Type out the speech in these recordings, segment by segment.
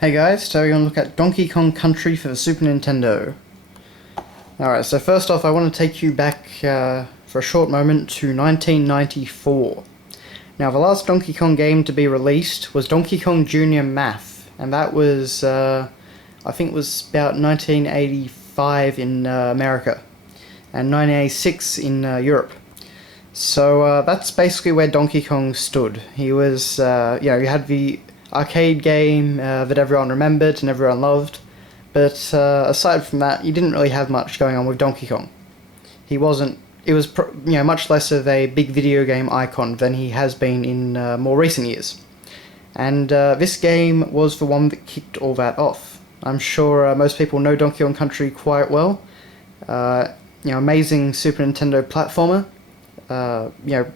Hey guys, today we're going to look at Donkey Kong Country for the Super Nintendo. Alright, so first off I want to take you back for a short moment to 1994. Now the last Donkey Kong game to be released was Donkey Kong Jr. Math, and that was, I think it was about 1985 in America, and 1986 in Europe. So that's basically where Donkey Kong stood. He was, you had the arcade game that everyone remembered and everyone loved, but aside from that, you didn't really have much going on with Donkey Kong. He wasn't. It was much less of a big video game icon than he has been in more recent years, and this game was the one that kicked all that off. I'm sure most people know Donkey Kong Country quite well. Amazing Super Nintendo platformer.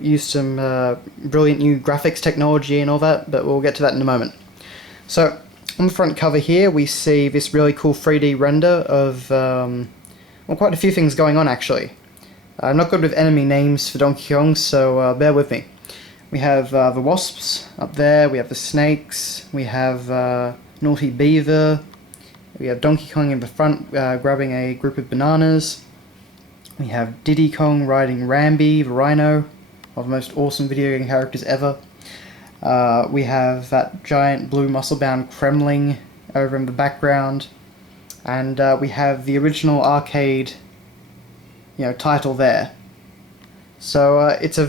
Used some brilliant new graphics technology and all that, but we'll get to that in a moment. So, on the front cover here, we see this really cool 3D render of, quite a few things going on actually. I'm not good with enemy names for Donkey Kong, so bear with me. We have the wasps up there, we have the snakes, we have Naughty Beaver, we have Donkey Kong in the front grabbing a group of bananas. We have Diddy Kong riding Rambi, the rhino, one of the most awesome video game characters ever. We have that giant blue muscle-bound Kremling over in the background. And we have the original arcade, title there. So it's a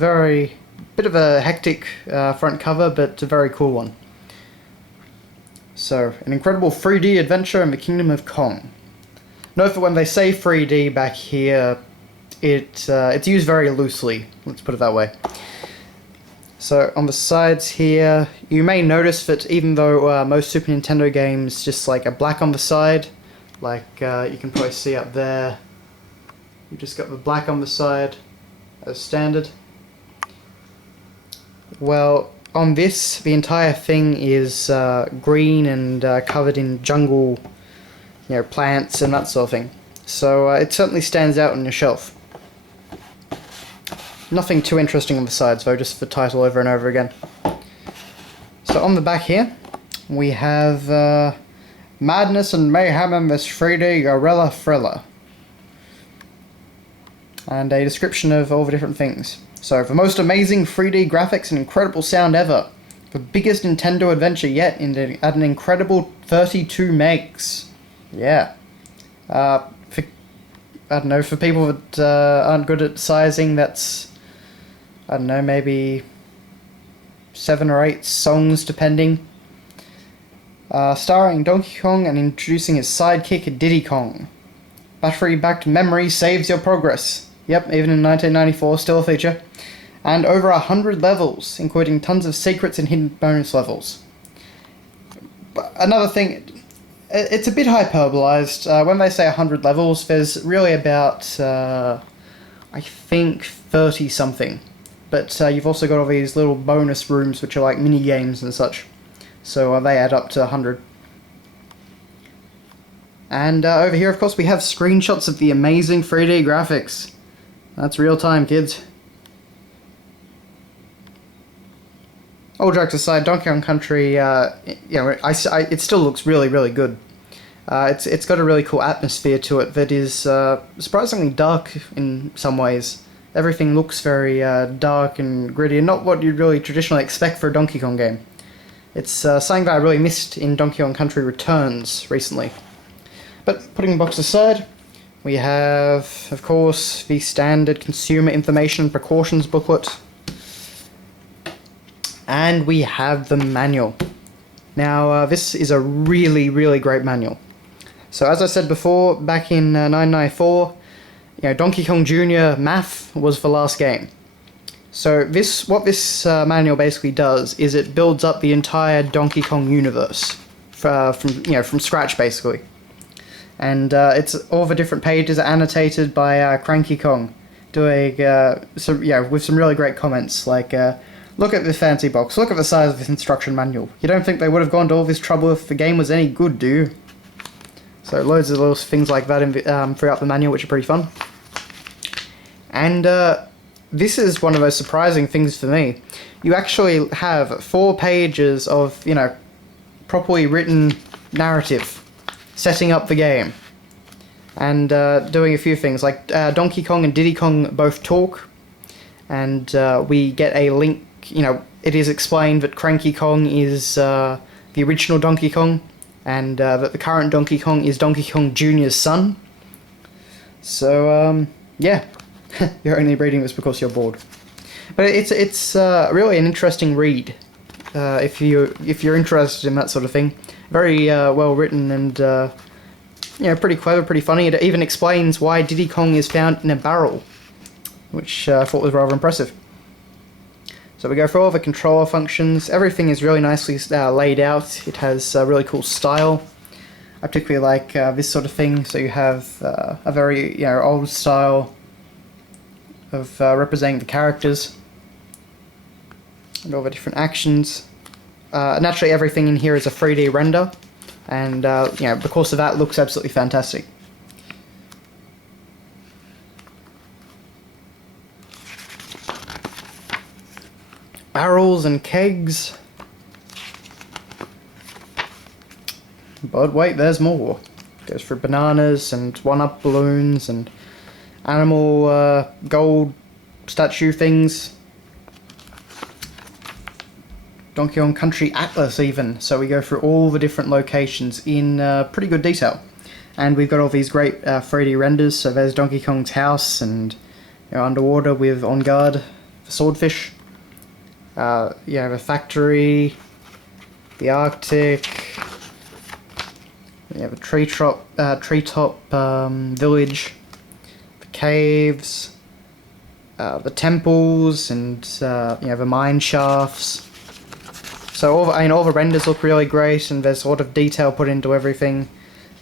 bit of a hectic front cover, but a very cool one. So, an incredible 3D adventure in the Kingdom of Kong. Note that when they say 3D back here, it's used very loosely, let's put it that way. So on the sides here, you may notice that even though most Super Nintendo games just are black on the side, like you can probably see up there, you've just got the black on the side as standard. Well, on this, the entire thing is green and covered in jungle, plants and that sort of thing. So it certainly stands out on your shelf. Nothing too interesting on the sides though, just the title over and over again. So on the back here, we have Madness and Mayhem in this 3D Gorilla Thriller. And a description of all the different things. So, the most amazing 3D graphics and incredible sound ever. The biggest Nintendo adventure yet at an incredible 32 megs. Yeah. I don't know, for people that aren't good at sizing, that's, I don't know, maybe 7 or 8 songs depending. Starring Donkey Kong and introducing his sidekick Diddy Kong. Battery-backed memory saves your progress. Yep, even in 1994, still a feature. And over 100 levels, including tons of secrets and hidden bonus levels. But another thing, it's a bit hyperbolized. When they say 100 levels, there's really about, I think, 30-something. But you've also got all these little bonus rooms which are like mini-games and such. So they add up to 100. And over here, of course, we have screenshots of the amazing 3D graphics. That's real time, kids. All jokes aside, Donkey Kong Country, it still looks really, really good. It's got a really cool atmosphere to it that is surprisingly dark in some ways. Everything looks very dark and gritty, and not what you'd really traditionally expect for a Donkey Kong game. It's something that I really missed in Donkey Kong Country Returns recently. But putting the box aside, we have, of course, the standard consumer information precautions booklet. And we have the manual. Now, this is a really, really great manual. So, as I said before, back in 1994, Donkey Kong Jr. Math was the last game. So, what this manual basically does is it builds up the entire Donkey Kong universe from scratch, basically. And it's all the different pages are annotated by Cranky Kong, doing with some really great comments like. Look at this fancy box, look at the size of this instruction manual. You don't think they would have gone to all this trouble if the game was any good, do you? So loads of little things like that throughout the manual, which are pretty fun. And this is one of those surprising things for me. You actually have 4 pages of, properly written narrative, setting up the game, and doing a few things like Donkey Kong and Diddy Kong both talk, and we get a link. It is explained that Cranky Kong is the original Donkey Kong, and that the current Donkey Kong is Donkey Kong Jr.'s son. So yeah, you're only reading this because you're bored. But it's really an interesting read if you're interested in that sort of thing. Very well written and pretty clever, pretty funny. It even explains why Diddy Kong is found in a barrel, which I thought was rather impressive. So we go through all the controller functions. Everything is really nicely laid out. It has a really cool style. I particularly like this sort of thing. So you have a very old style of representing the characters and all the different actions. Naturally, everything in here is a 3D render, and because of that, it looks absolutely fantastic. Barrels and kegs. But wait, there's more. Goes for bananas and one-up balloons and animal gold statue things. Donkey Kong Country Atlas even. So we go through all the different locations in pretty good detail. And we've got all these great 3D renders. So there's Donkey Kong's house and underwater with On Guard for swordfish. You have a factory, the Arctic, you have a treetop village, the caves, the temples, and the mine shafts. So all the renders look really great, and there's a lot of detail put into everything.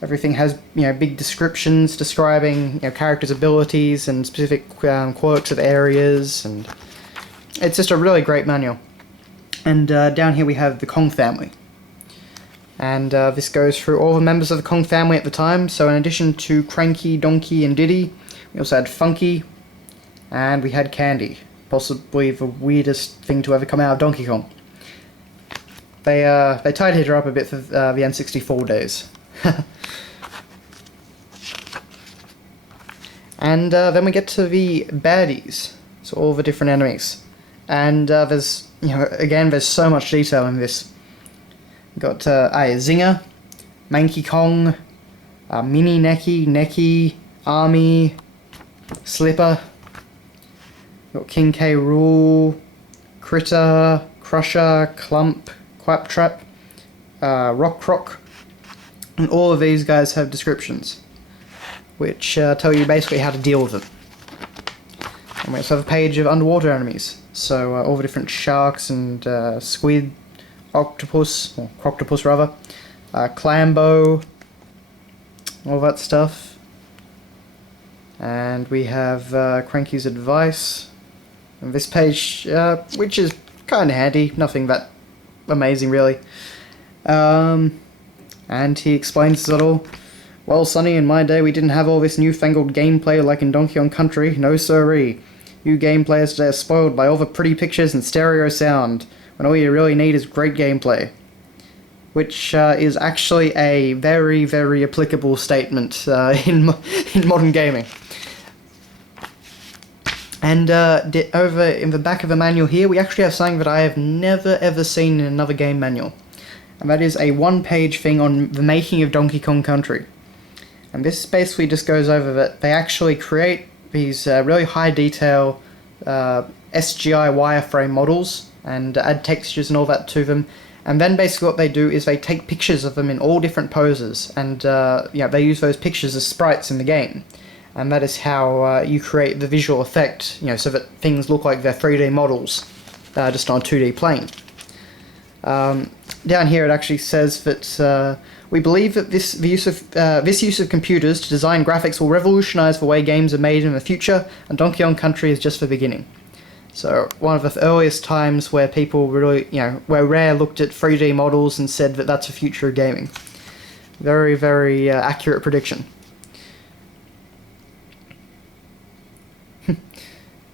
Everything has big descriptions describing characters' abilities and specific quirks of areas, and it's just a really great manual. And down here we have the Kong family. And this goes through all the members of the Kong family at the time. So in addition to Cranky, Donkey, and Diddy, we also had Funky, and we had Candy. Possibly the weirdest thing to ever come out of Donkey Kong. They tidied her up a bit for the N64 days. And then we get to the baddies. So all the different enemies. And there's, again, there's so much detail in this. We've got Zinger, Manky Kong, Mini Necky, Army, Slipper. We've got King K. Rool, Critter, Crusher, Clump, Claptrap, Rock Croc. And all of these guys have descriptions, which tell you basically how to deal with them. And we also have a page of underwater enemies. So all the different sharks and squid, octopus, or croctopus rather, clambo, all that stuff. And we have Cranky's advice. And this page, which is kind of handy, nothing that amazing really. And he explains it all. Well, Sonny, in my day we didn't have all this newfangled gameplay like in Donkey Kong Country, no siree. You game players today are spoiled by all the pretty pictures and stereo sound, when all you really need is great gameplay. Which is actually a very, very applicable statement in modern gaming. And over in the back of the manual here, we actually have something that I have never ever seen in another game manual. And that is a one-page thing on the making of Donkey Kong Country. And this basically just goes over that they actually create these really high detail SGI wireframe models and add textures and all that to them. And then basically what they do is they take pictures of them in all different poses, and they use those pictures as sprites in the game. And that is how you create the visual effect, so that things look like they're 3D models, just on a 2D plane. Down here it actually says that we believe that this use of computers to design graphics will revolutionize the way games are made in the future, and Donkey Kong Country is just the beginning. So one of the earliest times where people really, where Rare looked at 3D models and said that that's the future of gaming. Very, very accurate prediction.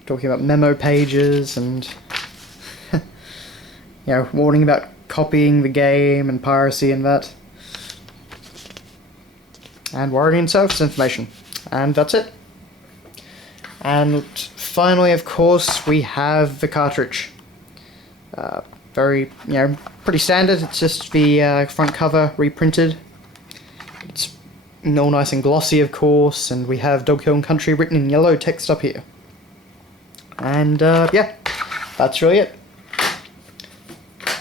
Talking about memo pages and warning about copying the game and piracy and that. and warranty and service information. And that's it. And finally, of course, we have the cartridge. Very, pretty standard. It's just the front cover reprinted. It's all nice and glossy, of course, and we have Donkey Kong Country written in yellow text up here. And yeah, that's really it.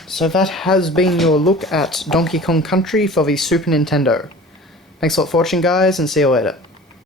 So that has been your look at Donkey Kong Country for the Super Nintendo. Thanks a lot for watching, guys, and see you later.